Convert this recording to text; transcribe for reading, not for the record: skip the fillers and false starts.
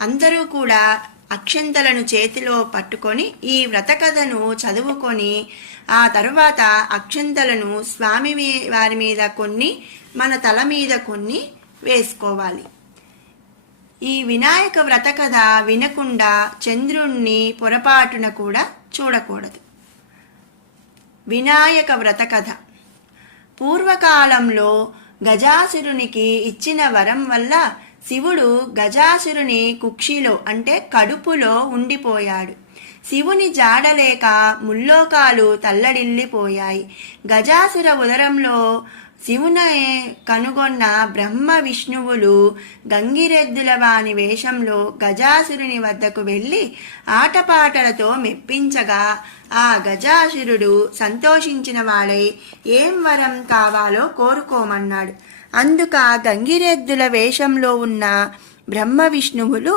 అందరూ కూడా అక్షంతలను చేతిలో పట్టుకొని ఈ వ్రతకథను చదువుకొని ఆ తరువాత అక్షంతలను స్వామి వారి మీద కొన్ని, మన తల మీద కొన్ని వేసుకోవాలి. ఈ వినాయక వ్రతకథ వినకుండా చంద్రుణ్ణి పొరపాటున కూడా చూడకూడదు. వినాయక వ్రతకథ. పూర్వకాలంలో గజాసురునికి ఇచ్చిన వరం వల్ల శివుడు గజాసురుని కుక్షిలో అంటే కడుపులో ఉండిపోయాడు. శివుని జాడలేక ముల్లోకాలు తల్లడిల్లిపోయాయి. గజాసుర ఉదరంలో శివుని కనుగొన్న బ్రహ్మ విష్ణువులు గంగిరెద్దుల వాని వేషంలో గజాసురుని వద్దకు వెళ్ళి ఆటపాటలతో మెప్పించగా ఆ గజాసురుడు సంతోషించిన వాడై ఏం వరం కావాలో కోరుకోమన్నాడు. అందుక గంగిరెద్దుల వేషంలో ఉన్న బ్రహ్మ విష్ణువులు